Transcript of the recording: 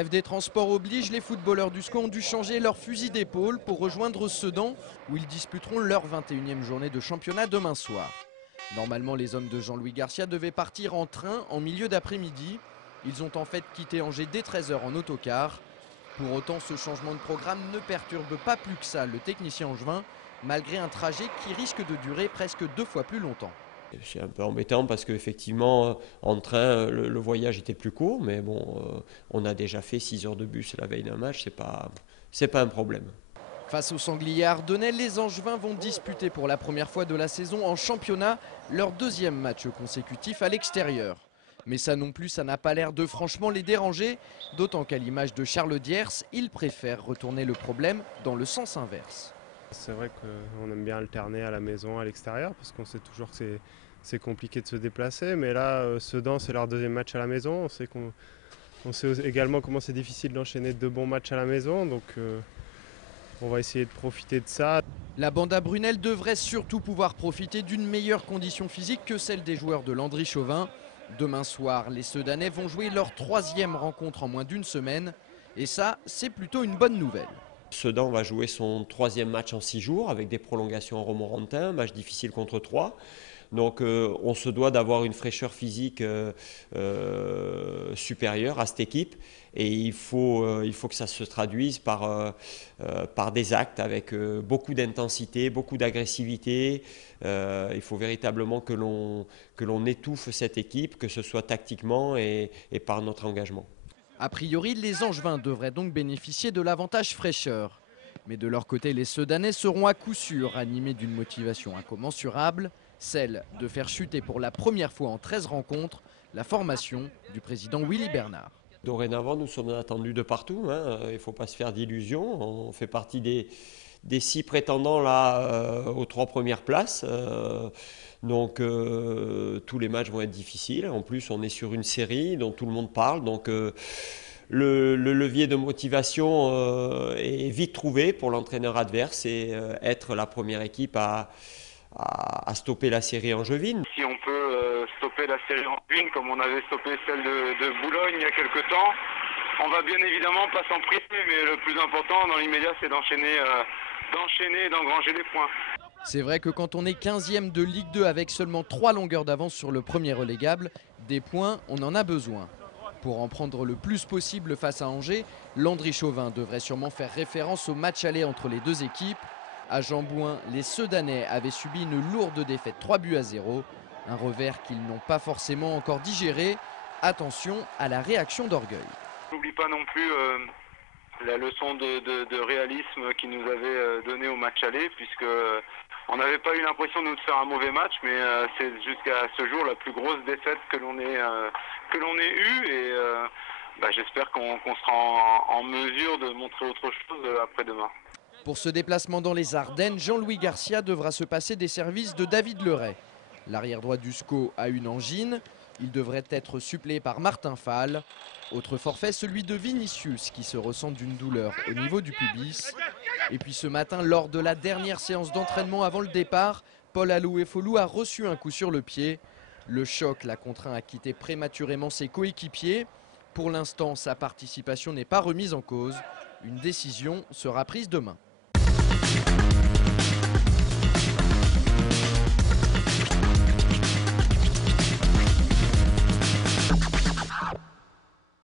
Grève des transports oblige, les footballeurs du SCO ont dû changer leur fusil d'épaule pour rejoindre Sedan, où ils disputeront leur 21e journée de championnat demain soir. Normalement, les hommes de Jean-Louis Garcia devaient partir en train en milieu d'après-midi. Ils ont en fait quitté Angers dès 13 h en autocar. Pour autant, ce changement de programme ne perturbe pas plus que ça le technicien angevin, malgré un trajet qui risque de durer presque 2 fois plus longtemps. C'est un peu embêtant parce qu'effectivement, en train, le voyage était plus court, mais bon, on a déjà fait 6 heures de bus la veille d'un match, c'est pas un problème. Face aux sangliers ardennais, les Angevins vont disputer pour la première fois de la saison en championnat leur 2e match consécutif à l'extérieur. Mais ça non plus, ça n'a pas l'air de franchement les déranger, d'autant qu'à l'image de Charles Diers, ils préfèrent retourner le problème dans le sens inverse. C'est vrai qu'on aime bien alterner à la maison, à l'extérieur, parce qu'on sait toujours que c'est compliqué de se déplacer. Mais là, Sedan, c'est leur 2e match à la maison. On sait également comment c'est difficile d'enchaîner 2 bons matchs à la maison. Donc on va essayer de profiter de ça. La bande à Brunel devrait surtout pouvoir profiter d'une meilleure condition physique que celle des joueurs de Landry Chauvin. Demain soir, les Sedanais vont jouer leur 3e rencontre en moins d'1 semaine. Et ça, c'est plutôt une bonne nouvelle. Sedan va jouer son 3e match en 6 jours avec des prolongations en Romorantin, match difficile contre 3. Donc on se doit d'avoir une fraîcheur physique supérieure à cette équipe et il faut que ça se traduise par des actes avec beaucoup d'intensité, beaucoup d'agressivité. Il faut véritablement que l'on étouffe cette équipe, que ce soit tactiquement et par notre engagement. A priori, les Angevins devraient donc bénéficier de l'avantage fraîcheur. Mais de leur côté, les Sedanais seront à coup sûr animés d'une motivation incommensurable, celle de faire chuter pour la première fois en 13 rencontres la formation du président Willy Bernard. Dorénavant, nous sommes attendus de partout, hein. Il ne faut pas se faire d'illusions. On fait partie des 6 prétendants là, aux 3 premières places. Donc tous les matchs vont être difficiles. En plus, on est sur une série dont tout le monde parle. Donc le levier de motivation est vite trouvé pour l'entraîneur adverse et être la première équipe à stopper la série angevine. Si on peut stopper la série angevine comme on avait stoppé celle de Boulogne il y a quelque temps, on va bien évidemment pas s'en priver, mais le plus important dans l'immédiat c'est d'enchaîner et d'engranger les points. C'est vrai que quand on est 15e de Ligue 2 avec seulement 3 longueurs d'avance sur le premier relégable, des points, on en a besoin. Pour en prendre le plus possible face à Angers, Landry Chauvin devrait sûrement faire référence au match aller entre les 2 équipes. À Jean-Bouin, les Sedanais avaient subi une lourde défaite 3-0, un revers qu'ils n'ont pas forcément encore digéré. Attention à la réaction d'orgueil. N'oublie pas non plus la leçon de réalisme qu'ils nous avaient donnée au match aller, puisque on n'avait pas eu l'impression de nous faire un mauvais match, mais c'est jusqu'à ce jour la plus grosse défaite que l'on ait eue. Et j'espère qu'on sera en mesure de montrer autre chose après-demain. Pour ce déplacement dans les Ardennes, Jean-Louis Garcia devra se passer des services de David Leray. L'arrière droit du SCO a une angine. Il devrait être suppléé par Martin Fall. Autre forfait, celui de Vinicius qui se ressent d'une douleur au niveau du pubis. Et puis ce matin, lors de la dernière séance d'entraînement avant le départ, Paul Alouefolou a reçu un coup sur le pied. Le choc l'a contraint à quitter prématurément ses coéquipiers. Pour l'instant, sa participation n'est pas remise en cause. Une décision sera prise demain.